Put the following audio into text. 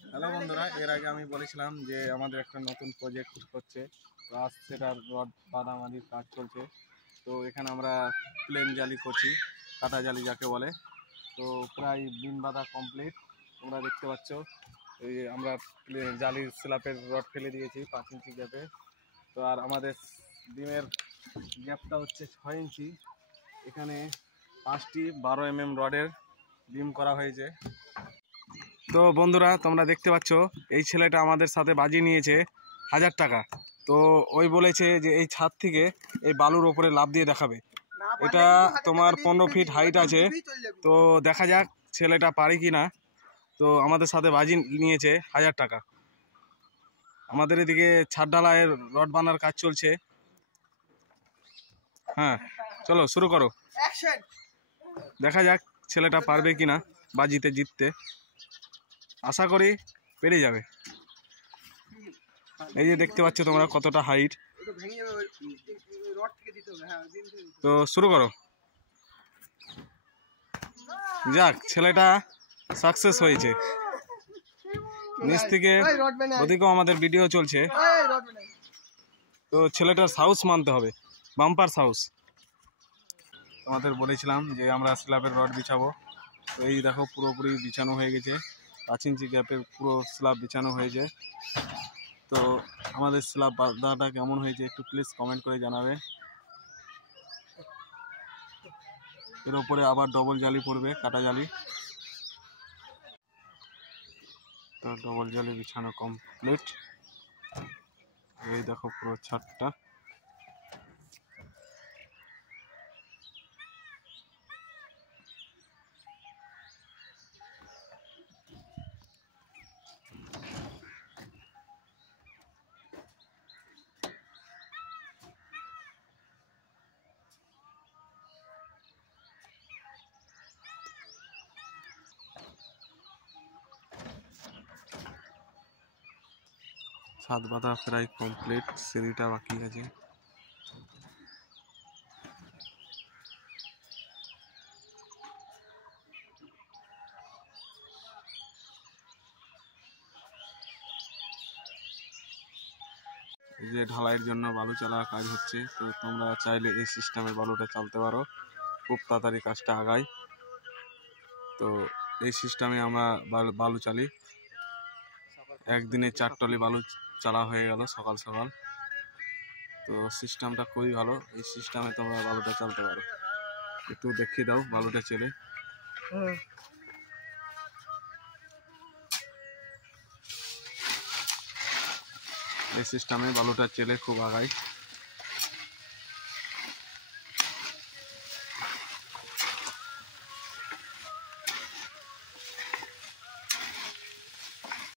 Hello বন্ধুরা, এর আগে আমি বলেছিলাম যে আমাদের একটা নতুন প্রজেক্ট হচ্ছে, তো আজ সেটার রড বাঁধামারির কাজ চলছে। তো এখানে আমরা প্লেন জালি করছি, কাটা জালি যাকে বলে। তো প্রায় বিম বাঁধা কমপ্লিট, তোমরা দেখতে পাচ্ছ। এই আমরা জালির স্ল্যাপের রড ফেলে দিয়েছি 5 ইঞ্চি গ্যাপে। তো আর আমাদের বিমের গ্যাপটা হচ্ছে 6 ইঞ্চি। এখানে 5টি 12 mm রডের বিম করা হয়েছে। তো বন্ধুরা, তোমরা দেখতে পাচ্ছ এই ছেলেটা আমাদের সাথে বাজি নিয়েছে 1000 টাকা। তো ওই বলেছে যে এই ছাদ থেকে এই বালুর ওপরে লাফ দিয়ে দেখাবে। এটা তোমার 15 ফিট হাইট আছে। তো দেখা যাক ছেলেটা পারে কি না। তো আমাদের সাথে বাজি নিয়েছে 1000 টাকা। আমাদের এদিকে ছাদ ঢালাইয়ের রড বানার কাজ চলছে। হ্যাঁ, চলো শুরু করো। দেখা যাক ছেলেটা পারবে কিনা বাজিতে জিততে। আশা করি পেরে যাবে। এই যে দেখতে পাচ্ছ তোমরা কতটা হাইট। তো শুরু করো। যাক, ছেলেটা সাকসেস হয়েছে। নিচ থেকে ওদিকেও আমাদের ভিডিও চলছে। তো ছেলেটার সাহস মানতে হবে, বাম্পার সাহস। তোমাদের বলেছিলাম যে আমরা স্ল্যাবের রড বিছাবো। তো এই দেখো পুরোপুরি বিছানো হয়ে গেছে, 5 ইঞ্চি গ্যাপের পুরো স্ল্যাব বিছানো হয়েছে। তো আমাদের স্ল্যাব বাঁধাটা কেমন হয়েছে একটু প্লিজ কমেন্ট করে জানাবে। এর উপরে আবার ডবল জালি পড়বে, কাটা জালি। তো ডবল জালি বিছানো কমপ্লিট। এই দেখো পুরো ছাদটা। ছাদ বাঁধা প্রায় কমপ্লিট, সিঁড়িটা বাকি আছে। এই যে ঢালাইয়ের জন্য বালু চালার কাজ হচ্ছে। তো তোমরা চাইলে এই সিস্টেমে বালুটা চালতে পারো, খুব তাড়াতাড়ি কাজটা আগায়। তো এই সিস্টেমে আমরা বালু চালি। একদিনে 4 টলি বালু চালা হয়ে গেল সকাল সকাল। তো সিস্টেমটা খুবই ভালো, এই সিস্টেমে তোমরা বালুটা চালতে পারো। একটু দেখিয়ে দাও বালুটা চেলে। এই সিস্টেমে বালুটা চেলে খুব আগায়।